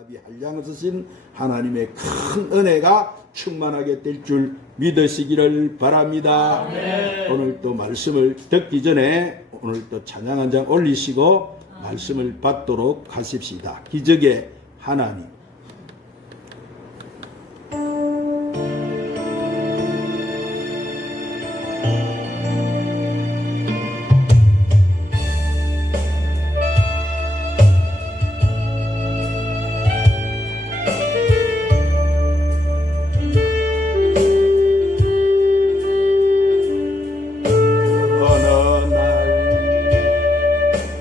자비 한량을 쓰신 하나님의 큰 은혜가 충만하게 될 줄 믿으시기를 바랍니다. 아멘. 오늘 또 말씀을 듣기 전에 오늘 또 찬양 한 장 올리시고 말씀을 받도록 하십시다. 기적의 하나님.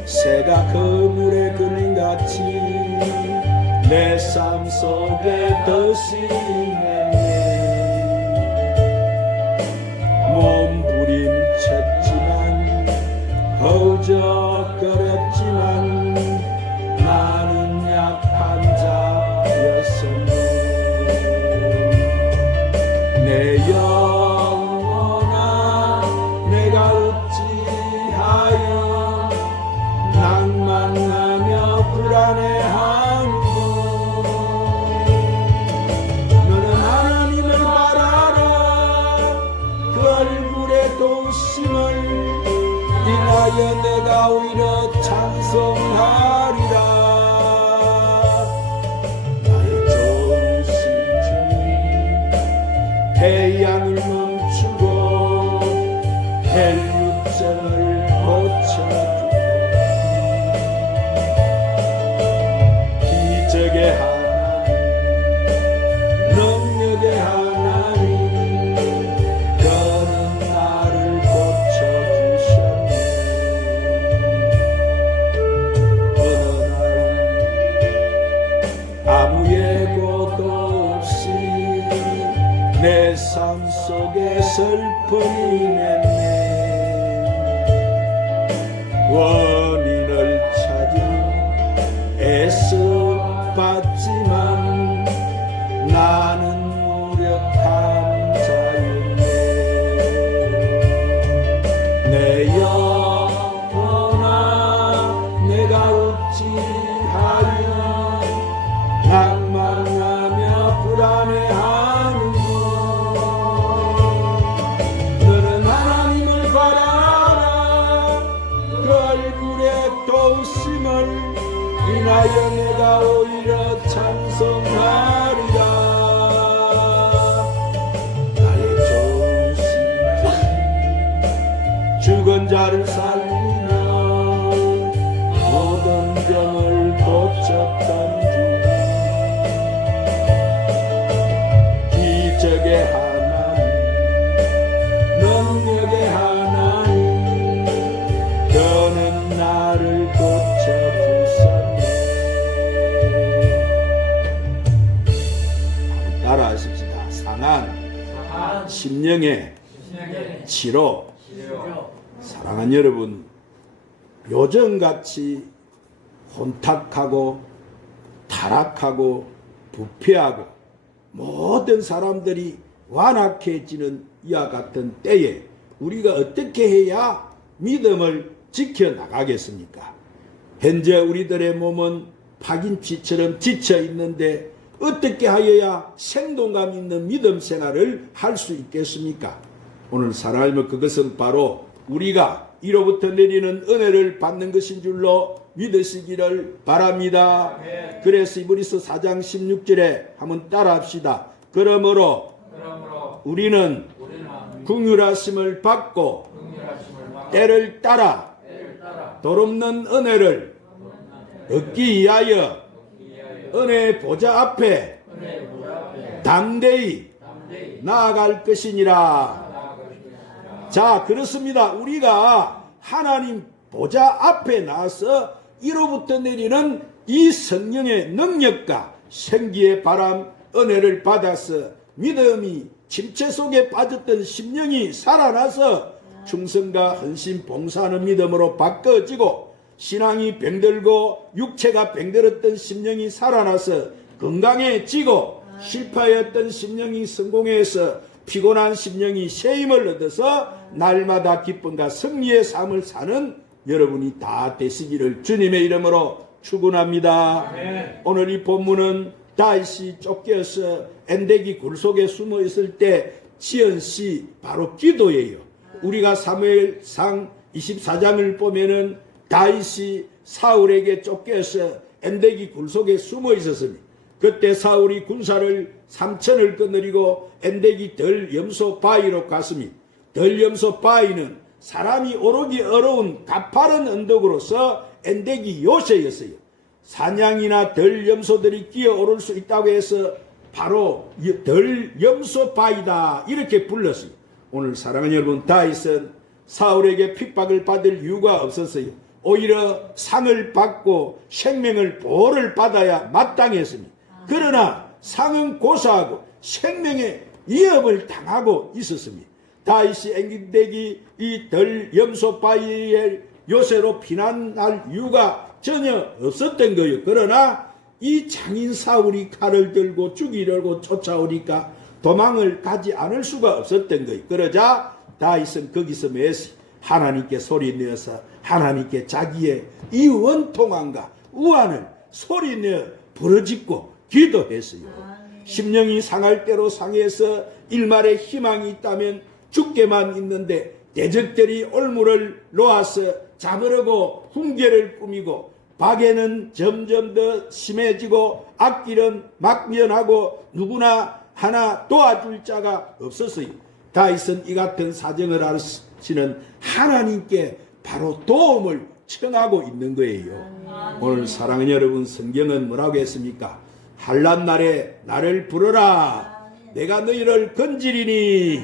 새가 그물에 걸린 같이 내 삶 속에 더심했네. 몸부림쳤지만 허우적거렸지만 나는 약한 자였었네. 내 영혼아 내가 어찌하여 낭만하며 불안해하는고. 너는 하나님을 바라라. 그 얼굴의 도우심을 인하여 내가 오히려 찬송하리라. 나의 좋으신 주님 태양을 멈추고 헬루전을 고쳐주고 기적의 하나님, 능력의 하나님, 너는 나를 고쳐주셨네. 어느 날 아무 예고도 없이 내 삶 속에 슬픔이 맺네. 원인을 찾아 애써봤지만 나는 무력한 자였네. 내 영혼아 내가 어찌하여 낭만하며 불안해하는고. 너는 하나님을 바라라. 그 얼굴의 도우심을 인하여 내가 오히려 찬송하리라. 나의 좋으신 주 죽은 자를 살리며 모든 병을 고쳤던 주 기적의 하나님 능력의 하나님 너는 나를 고쳐주셨네. 따라하십시다. 상한 심령의 치료. 사랑하는 여러분, 요즘같이 혼탁하고 타락하고 부패하고 모든 사람들이 완악해지는 이와 같은 때에 우리가 어떻게 해야 믿음을 지켜나가겠습니까? 현재 우리들의 몸은 파김치처럼 지쳐 있는데 어떻게 하여야 생동감 있는 믿음 생활을 할 수 있겠습니까? 오늘 사랑하면 그것은 바로 우리가 이로부터 내리는 은혜를 받는 것인 줄로 믿으시기를 바랍니다. 그래서 이브리서 4장 16절에 한번 따라합시다. 그러므로 우리는 긍휼하심을 받고 때를 따라 도롭는 은혜를 얻기 위하여 은혜 보좌 앞에 담대히 나아갈 것이니라. 자, 그렇습니다. 우리가 하나님 보좌 앞에 나와서 이로부터 내리는 이 성령의 능력과 생기의 바람 은혜를 받아서 믿음이 침체 속에 빠졌던 심령이 살아나서 충성과 헌신 봉사하는 믿음으로 바꿔지고 신앙이 병들고 육체가 병들었던 심령이 살아나서 건강해지고 실패하였던 심령이 성공해서 피곤한 심령이 새 힘을 얻어서 날마다 기쁨과 승리의 삶을 사는 여러분이 다 되시기를 주님의 이름으로 축원합니다. 오늘 이 본문은 다윗이 쫓겨서 엔데기 굴 속에 숨어 있을 때 지은 시 바로 기도예요. 우리가 사무엘상 24장을 보면은 다윗이 사울에게 쫓겨서 엔데기 굴 속에 숨어 있었습니다. 그때 사울이 군사를 3천을 거느리고 엔데기 덜 염소 바위로 갔습니다. 덜 염소 바위는 사람이 오르기 어려운 가파른 언덕으로서 엔데기 요새였어요. 사냥이나 덜 염소들이 끼어 오를 수 있다고 해서 바로 덜 염소 바위다 이렇게 불렀어요. 오늘 사랑하는 여러분, 다윗은 사울에게 핍박을 받을 이유가 없었어요. 오히려 상을 받고 생명을 보호를 받아야 마땅했습니다. 그러나 상은 고사하고 생명의 위협을 당하고 있었습니다. 다윗이 엔데기 이 덜 염소 바위의 요새로 피난할 이유가 전혀 없었던 거예요. 그러나 이 장인 사울이 칼을 들고 죽이려고 쫓아오니까 도망을 가지 않을 수가 없었던 거예요. 그러자 다윗은 거기서 매시 하나님께 소리내어서 하나님께 자기의 이 원통함과 우환을 소리내어 부르짖고 기도했어요. 심령이 상할 대로 상해서 일말의 희망이 있다면 죽게만 있는데 대적들이 올무를 놓아서 잡으려고 훈계를 꾸미고 박해는 점점 더 심해지고 앞길은 막면하고 누구나 하나 도와줄 자가 없었어요. 다윗은 이 같은 사정을 아시는 하나님께 바로 도움을 청하고 있는 거예요. 오늘 사랑하는 여러분, 성경은 뭐라고 했습니까? 한란 날에 나를 부르라 내가 너희를 건지리니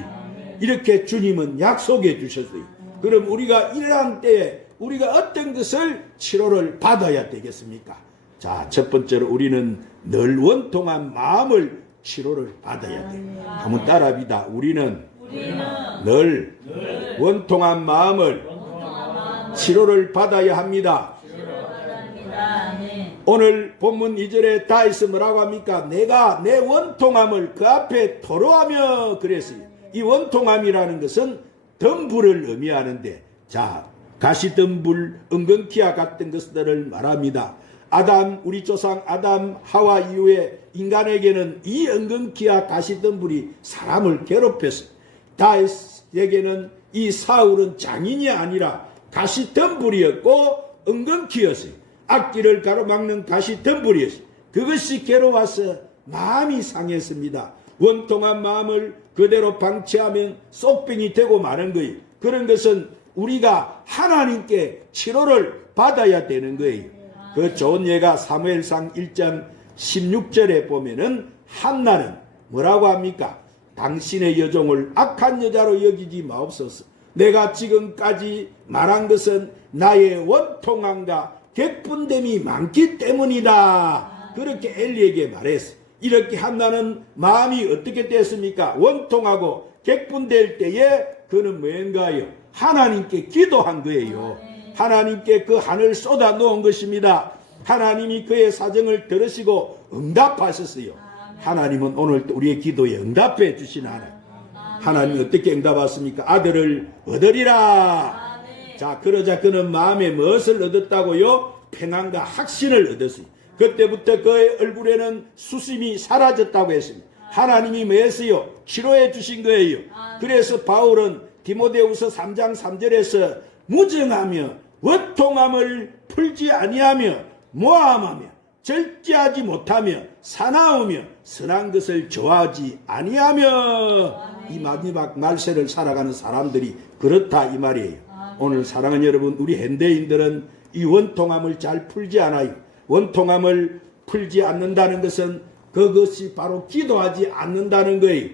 이렇게 주님은 약속해 주셨어요. 그럼 우리가 이러한 때에 우리가 어떤 것을 치료를 받아야 되겠습니까? 자, 첫 번째로 우리는 늘 원통한 마음을 치료를 받아야 돼요. 한번 따라합니다. 우리는 늘 원통한 마음을 치료를 받아야 합니다. 오늘 본문 2절에 다윗은 뭐라고 합니까? 내가 내 원통함을 그 앞에 토로하며 그랬어요. 이 원통함이라는 것은 덤불을 의미하는데, 자, 가시덤불, 은근키와 같은 것들을 말합니다. 우리 조상 아담, 하와 이후에 인간에게는 이 은근키와 가시덤불이 사람을 괴롭혔어요. 다윗에게는 이 사울은 장인이 아니라 가시덤불이었고 은근키였어요. 앞길을 가로막는 가시덤불이었어요. 그것이 괴로워서 마음이 상했습니다. 원통한 마음을 그대로 방치하면 쏙병이 되고 마는 거예요. 그런 것은 우리가 하나님께 치료를 받아야 되는 거예요. 그 좋은 예가 사무엘상 1장 16절에 보면은 한나는 뭐라고 합니까? 당신의 여종을 악한 여자로 여기지 마옵소서. 내가 지금까지 말한 것은 나의 원통함과 객분됨이 많기 때문이다. 그렇게 엘리에게 말했어요. 이렇게 한나는 마음이 어떻게 됐습니까? 원통하고 객분될 때에 그는 뭔가요? 하나님께 기도한 거예요. 하나님께 그 한을 쏟아 놓은 것입니다. 하나님이 그의 사정을 들으시고 응답하셨어요. 하나님은 오늘 우리의 기도에 응답해 주신 하나님이 어떻게 응답하십니까? 아들을 얻으리라. 자, 그러자 그는 마음에 무엇을 얻었다고요? 평안과 확신을 얻었어요. 그때부터 그의 얼굴에는 수심이 사라졌다고 했습니다. 하나님이 뭐 했어요? 치료해 주신 거예요. 그래서 바울은 디모데후서 3장 3절에서 무정하며 원통함을 풀지 아니하며 모함하며 절제하지 못하며 사나우며 선한 것을 좋아하지 아니하며 이 마지막 날세를 살아가는 사람들이 그렇다 이 말이에요. 오늘 사랑하는 여러분, 우리 현대인들은 이 원통함을 잘 풀지 않아요. 원통함을 풀지 않는다는 것은 그것이 바로 기도하지 않는다는 거예요.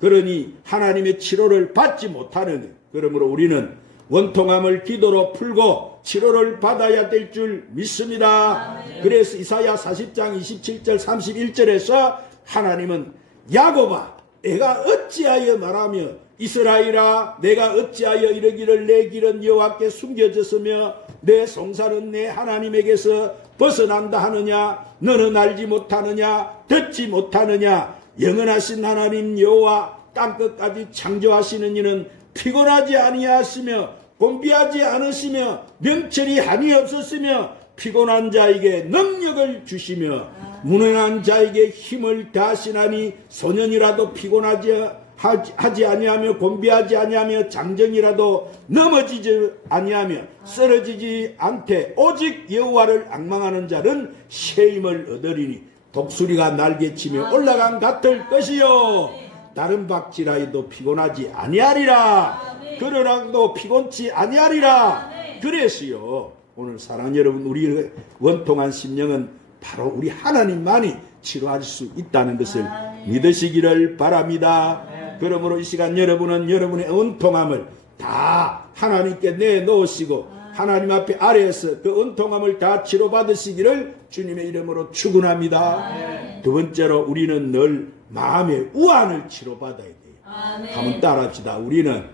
그러니 하나님의 치료를 받지 못하는 거예요. 그러므로 우리는 원통함을 기도로 풀고 치료를 받아야 될 줄 믿습니다. 그래서 이사야 40장 27절 31절에서 하나님은 야곱아 내가 어찌하여 말하며 이스라엘아 내가 어찌하여 이러기를 내 길은 여호와께 숨겨졌으며 내 송사는 내 하나님에게서 벗어난다 하느냐 너는 알지 못하느냐 듣지 못하느냐 영원하신 하나님 여호와 땅끝까지 창조하시는 이는 피곤하지 아니하시며 곤비하지 않으시며 명철이 한이 없었으며 피곤한 자에게 능력을 주시며 무능한 자에게 힘을 다하시나니 소년이라도 하지 아니하며 곤비하지 아니하며 장정이라도 넘어지지 아니하며 쓰러지지 않되 오직 여호와를 앙망하는 자는 새 힘을 얻으리니 독수리가 날개치며 올라간 같을 것이요 다른 박질하여도 피곤하지 아니하리라. 그러나도 피곤치 아니하리라. 그래서요 오늘 사랑하는 여러분, 우리 원통한 심령은 바로 우리 하나님만이 치료할 수 있다는 것을 믿으시기를 바랍니다. 그러므로 이 시간 여러분은 여러분의 원통함을 다 하나님께 내놓으시고 하나님 앞에 아래에서 그 원통함을 다 치료받으시기를 주님의 이름으로 축원합니다. 두 번째로 우리는 늘 마음의 우환을 치료받아야 돼요. 한번 따라합시다. 우리는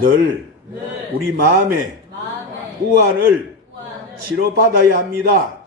늘 우리 마음의 우환을 치료받아야 합니다.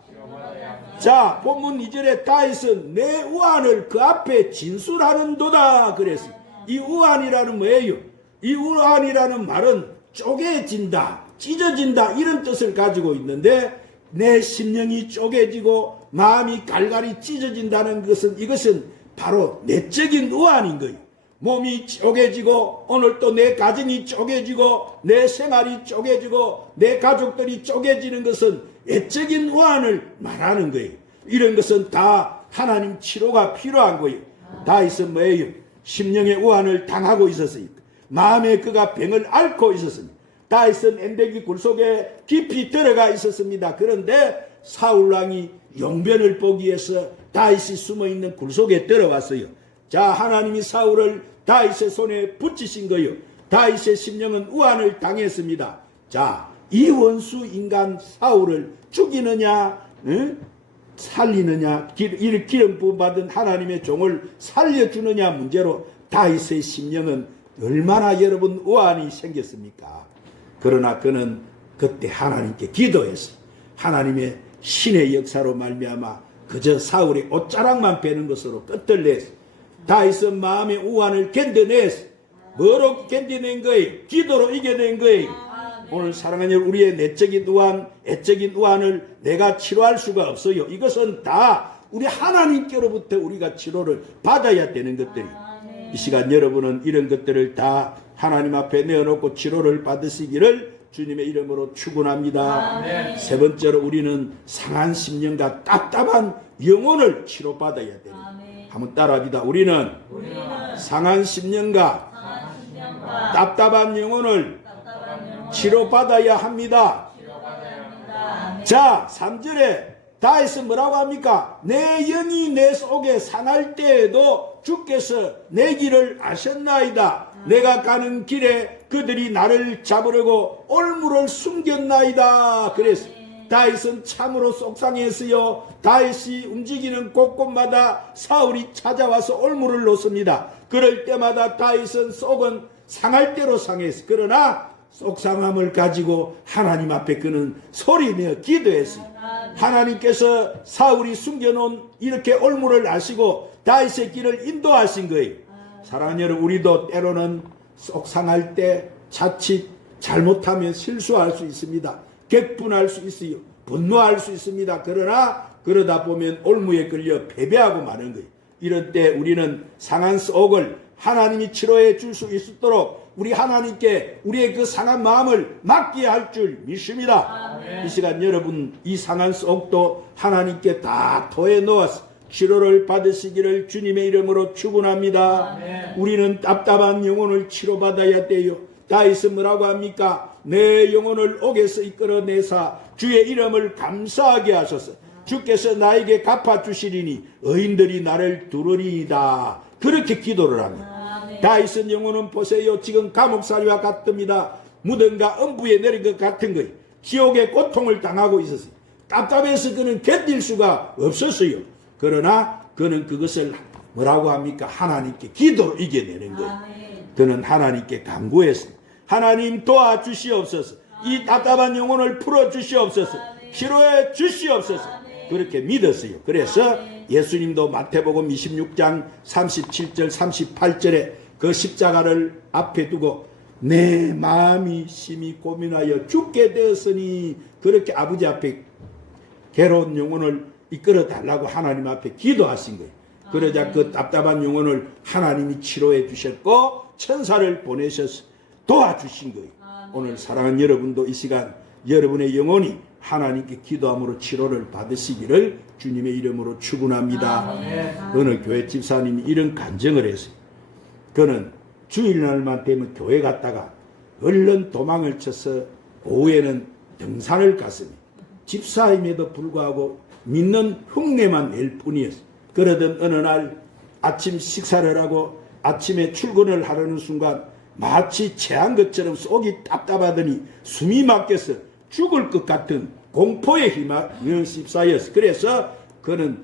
자, 본문 2절에 다윗은 내 우환을 그 앞에 진술하는도다 그랬어요. 이 우환이라는 뭐예요? 이 우환이라는 말은 쪼개진다, 찢어진다 이런 뜻을 가지고 있는데 내 심령이 쪼개지고 마음이 갈갈이 찢어진다는 것은 이것은 바로 내적인 우환인 거예요. 몸이 쪼개지고 오늘 또 내 가정이 쪼개지고 내 생활이 쪼개지고 내 가족들이 쪼개지는 것은 외적인 우환을 말하는 거예요. 이런 것은 다 하나님 치료가 필요한 거예요. 다윗은 뭐예요? 심령의 우환을 당하고 있었어요. 마음에 그가 병을 앓고 있었습니다. 다윗은 엔데기 굴 속에 깊이 들어가 있었습니다. 그런데 사울왕이 용변을 보기 위해서 다윗이 숨어있는 굴 속에 들어갔어요. 자, 하나님이 사울을 다윗의 손에 붙이신 거예요. 다윗의 심령은 우환을 당했습니다. 자, 이 원수 인간 사울을 죽이느냐 살리느냐, 기름 부음 받은 하나님의 종을 살려주느냐 문제로 다윗의 심령은 얼마나 여러분 우환이 생겼습니까? 그러나 그는 그때 하나님께 기도했어요. 하나님의 신의 역사로 말미암아 그저 사울의 옷자락만 베는 것으로 끝을 냈어요. 다윗은 마음의 우환을 견뎌냈어요. 뭐로 견뎌낸 거예요? 기도로 이겨낸 거예요. 오늘 사랑하는 여러분, 우리의 내적인 우환, 애적인 우환을 내가 치료할 수가 없어요. 이것은 다 우리 하나님께로부터 우리가 치료를 받아야 되는 것들이에요. 이 시간 여러분은 이런 것들을 다 하나님 앞에 내어놓고 치료를 받으시기를 주님의 이름으로 축원합니다. 세 번째로 우리는 상한 심령과 답답한 영혼을 치료받아야 돼요. 한번 따라합니다. 우리는 상한 심령과 답답한 영혼을 치료받아야 합니다. 자, 3절에 다윗은 뭐라고 합니까? 내 영이 내 속에 상할 때에도 주께서 내 길을 아셨나이다. 내가 가는 길에 그들이 나를 잡으려고 올무를 숨겼나이다. 그래서 다윗은 참으로 속상했어요. 다윗이 움직이는 곳곳마다 사울이 찾아와서 올무를 놓습니다. 그럴 때마다 다윗은 속은 상할 대로 상했어. 그러나 속상함을 가지고 하나님 앞에 그는 소리내어 기도했어요. 하나님께서 사울이 숨겨놓은 이렇게 올무를 아시고 다윗의 길을 인도하신 거예요. 사랑하는 여러분, 우리도 때로는 속상할 때 자칫 잘못하면 실수할 수 있습니다. 격분할 수 있어요. 분노할 수 있습니다. 그러나 그러다 보면 올무에 걸려 패배하고 마는 거예요. 이럴 때 우리는 상한 속을 하나님이 치료해 줄 수 있도록 우리 하나님께 우리의 그 상한 마음을 맡기야 할 줄 믿습니다. 이 시간 여러분, 이 상한 속도 하나님께 다 토해 놓아서 치료를 받으시기를 주님의 이름으로 축원합니다. 우리는 답답한 영혼을 치료받아야 돼요. 다윗은 뭐라고 합니까? 내 영혼을 옥에서 이끌어내사 주의 이름을 감사하게 하소서. 주께서 나에게 갚아주시리니 의인들이 나를 두르리이다. 그렇게 기도를 합니다. 다윗은 영혼은 보세요. 지금 감옥살이와 같습니다. 무덤과 음부에 내린 것 같은 거예요. 지옥의 고통을 당하고 있었어요. 답답해서 그는 견딜 수가 없었어요. 그러나 그는 그것을 뭐라고 합니까? 하나님께 기도로 이겨내는 거예요. 그는 하나님께 간구했습니다. 하나님 도와주시옵소서. 이 답답한 영혼을 풀어주시옵소서. 치료해 주시옵소서. 그렇게 믿었어요. 그래서 예수님도 마태복음 26장 37절 38절에 그 십자가를 앞에 두고 내 마음이 심히 고민하여 죽게 되었으니 그렇게 아버지 앞에 괴로운 영혼을 이끌어 달라고 하나님 앞에 기도하신 거예요. 그러자 그 답답한 영혼을 하나님이 치료해 주셨고 천사를 보내셔서 도와주신 거예요. 오늘 사랑하는 여러분도 이 시간 여러분의 영혼이 하나님께 기도함으로 치료를 받으시기를 주님의 이름으로 축원합니다. 어느 교회 집사님이 이런 간증을 했어요. 그는 주일날만 되면 교회 갔다가 얼른 도망을 쳐서 오후에는 등산을 갔습니다. 집사임에도 불구하고 믿는 흉내만 낼 뿐이었어요. 그러던 어느 날 아침 식사를 하고 아침에 출근을 하려는 순간 마치 체한 것처럼 속이 답답하더니 숨이 막혀서 죽을 것 같은 공포에 휩싸였어. 그래서 그는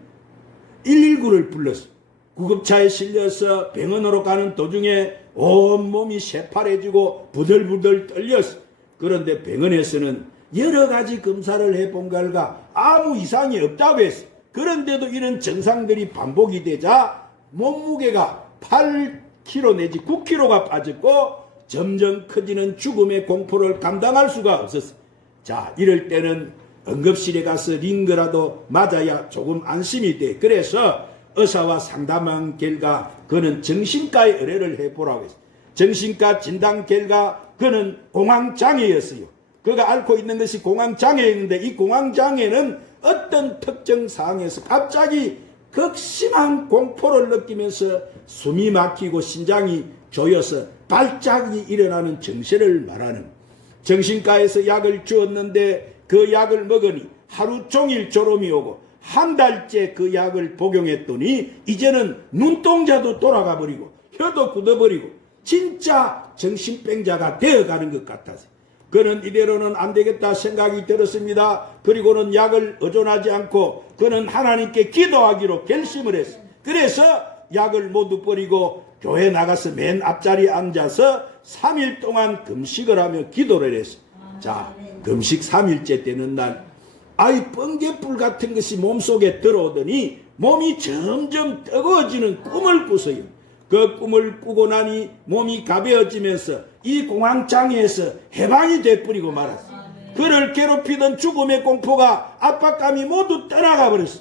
119를 불렀어. 구급차에 실려서 병원으로 가는 도중에 온몸이 새파래지고 부들부들 떨렸어. 그런데 병원에서는 여러 가지 검사를 해본 결과 아무 이상이 없다고 했어. 그런데도 이런 증상들이 반복이 되자 몸무게가 8kg 내지 9kg가 빠졌고 점점 커지는 죽음의 공포를 감당할 수가 없었어. 자, 이럴 때는 응급실에 가서 링거라도 맞아야 조금 안심이 돼. 그래서 의사와 상담한 결과 그는 정신과에 의뢰를 해보라고 했어. 정신과 진단 결과 그는 공황장애였어요. 그가 앓고 있는 것이 공황장애였는데 이 공황장애는 어떤 특정 상황에서 갑자기 극심한 공포를 느끼면서 숨이 막히고 심장이 조여서 발작이 일어나는 증세를 말하는, 정신과에서 약을 주었는데 그 약을 먹으니 하루 종일 졸음이 오고 한 달째 그 약을 복용했더니 이제는 눈동자도 돌아가 버리고 혀도 굳어버리고 진짜 정신병자가 되어가는 것 같아서 그는 이대로는 안 되겠다 생각이 들었습니다. 그리고는 약을 의존하지 않고 그는 하나님께 기도하기로 결심을 했어요. 그래서 약을 모두 버리고 교회 나가서 맨 앞자리에 앉아서 3일 동안 금식을 하며 기도를 했어요. 자, 금식 3일째 되는 날 아이 번개불 같은 것이 몸속에 들어오더니 몸이 점점 뜨거워지는 꿈을 꿨어요. 그 꿈을 꾸고 나니 몸이 가벼워지면서 이 공황장애에서 해방이 돼버리고 말았어. 그를 괴롭히던 죽음의 공포가 압박감이 모두 떠나가 버렸어.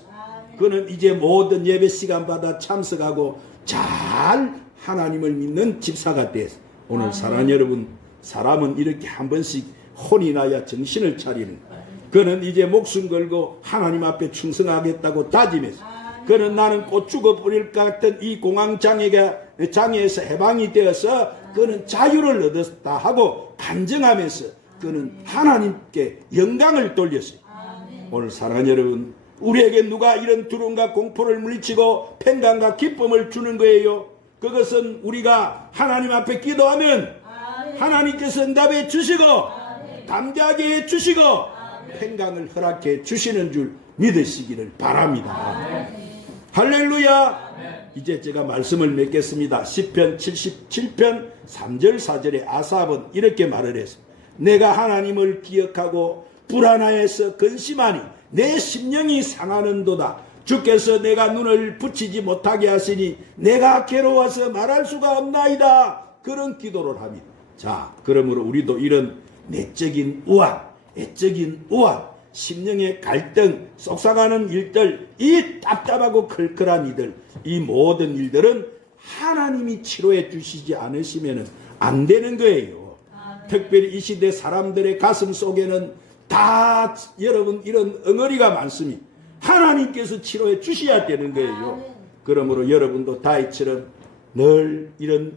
그는 이제 모든 예배 시간마다 참석하고 잘 하나님을 믿는 집사가 됐어. 오늘 사랑하는 여러분, 사람은 이렇게 한 번씩 혼이 나야 정신을 차리는 거야. 그는 이제 목숨 걸고 하나님 앞에 충성하겠다고 다짐했어. 그는 나는 곧 죽어버릴 것 같은 이 공황장애에서 해방이 되어서 그는 자유를 얻었다 하고 간증하면서 그는 하나님께 영광을 돌렸어요. 오늘 사랑하는 여러분, 우리에게 누가 이런 두려움과 공포를 물리치고 평강과 기쁨을 주는 거예요? 그것은 우리가 하나님 앞에 기도하면 하나님께서 응답해 주시고 감개하게 해 주시고 평강을 허락해 주시는 줄 믿으시기를 바랍니다. 할렐루야. 이제 제가 말씀을 맺겠습니다. 시편 77편 3절 4절에 아삽은 이렇게 말을 했습니다. 내가 하나님을 기억하고 불안하여서 근심하니 내 심령이 상하는도다. 주께서 내가 눈을 붙이지 못하게 하시니 내가 괴로워서 말할 수가 없나이다. 그런 기도를 합니다. 자, 그러므로 우리도 이런 내적인 우환, 애적인 우환, 심령의 갈등, 속상하는 일들, 이 답답하고 클클한 이들, 이 모든 일들은 하나님이 치료해 주시지 않으시면 안 되는 거예요. 특별히 이 시대 사람들의 가슴 속에는 다 여러분 이런 엉어리가 많습니다. 하나님께서 치료해 주셔야 되는 거예요. 그러므로 여러분도 다윗처럼 늘 이런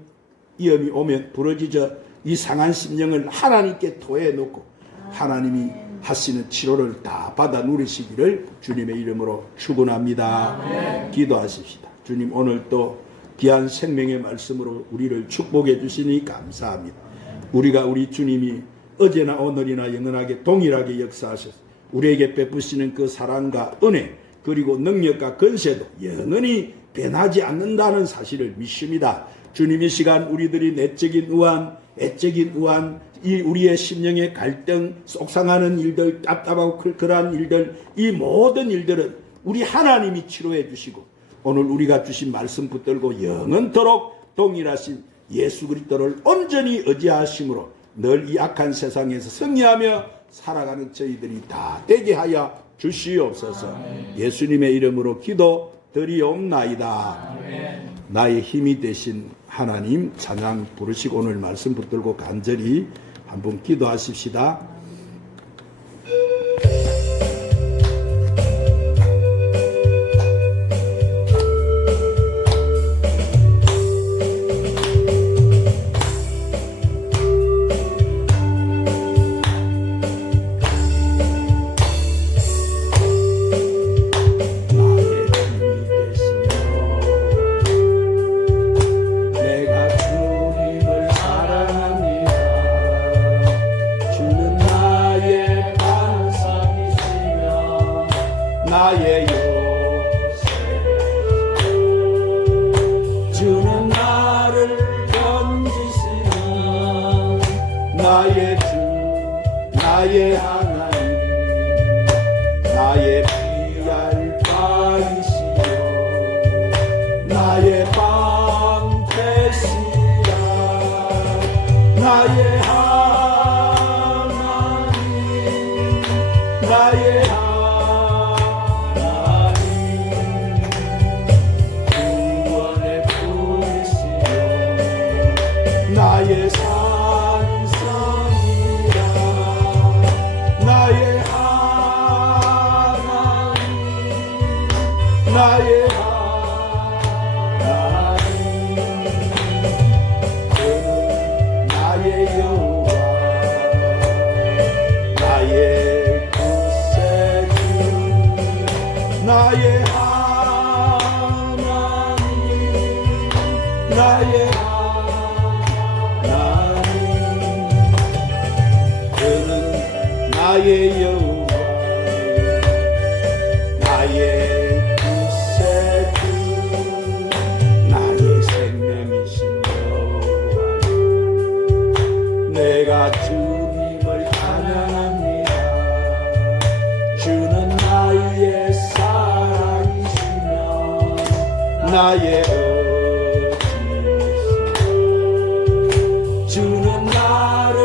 위험이 오면 부러지져 이 상한 심령을 하나님께 토해 놓고 하나님이 하시는 치료를 다 받아 누리시기를 주님의 이름으로 축원합니다. 기도하십시다. 주님, 오늘 또 귀한 생명의 말씀으로 우리를 축복해 주시니 감사합니다. 우리가 우리 주님이 어제나 오늘이나 영원하게 동일하게 역사하셔서 우리에게 베푸시는 그 사랑과 은혜 그리고 능력과 권세도 영원히 변하지 않는다는 사실을 믿습니다. 주님, 이 시간 우리들이 내적인 우환, 애적인 우환, 이 우리의 심령의 갈등, 속상하는 일들, 답답하고 클클한 일들, 이 모든 일들은 우리 하나님이 치료해 주시고 오늘 우리가 주신 말씀 붙들고 영원토록 동일하신 예수 그리스도를 온전히 의지하심으로 늘 이 악한 세상에서 승리하며 살아가는 저희들이 다 되게 하여 주시옵소서. 예수님의 이름으로 기도 드리옵나이다. 나의 힘이 되신 하나님 찬양 부르시고 오늘 말씀 붙들고 간절히 한번 기도하십시다. 나의 요새 주는 나를 건지시는 나의 주 나의 하나님 나의 피할 바이시여 나의 방패시라 나의 하나님 나의 나의 산성이라 나의 하나님 나의 하나님 그는 나의 여호와 나의 구세주 나의 하나님 나의 나의 여호와 나의 구세주 나의 생명이신 여호와 내가 주님을 찬양합니다. 주는 나의 사랑이시며 나의 어찌시며 주는 나를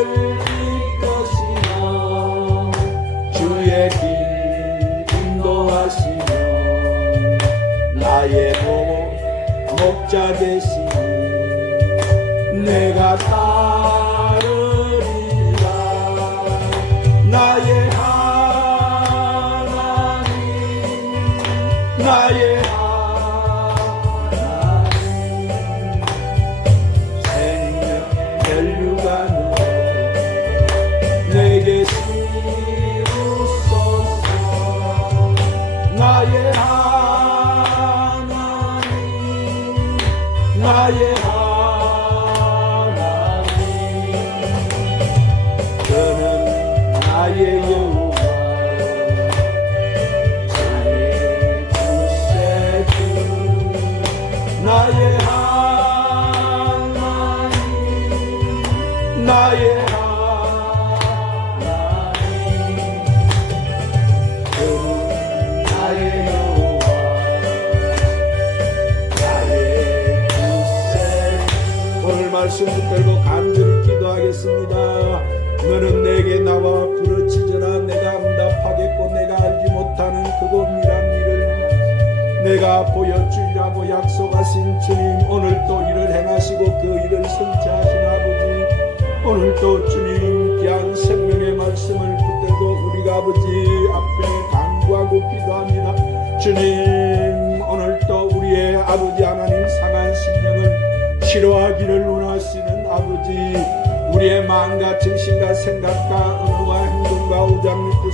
주의 길 인도하시며 나의 목자 되시니 내가 따르리라 나의 하나님 나의 하나님 생명 혈류가 내게 나의 하나님 나의 하나님 그는 나의 여호와 나의 구세주 나의 하나님 나의 말씀 붙들고 간절히 기도하겠습니다. 너는 내게 나와 부르짖으라 내가 응답하겠고 내가 알지 못하는 크고 미란 일을 내가 보여주리라고 약속하신 주님 오늘도 일을 행하시고 그 일을 성취하신 아버지 오늘도 주님 귀한 생명의 말씀을 붙들고 우리가 아버지 앞에 간구하고 기도합니다. 주님 오늘도 우리의 아버지 하나님 상한 심령을 치료하기를 원하시는 아버지 우리의 마음과 정신과 생각과 언어와 행동과 오장 믿고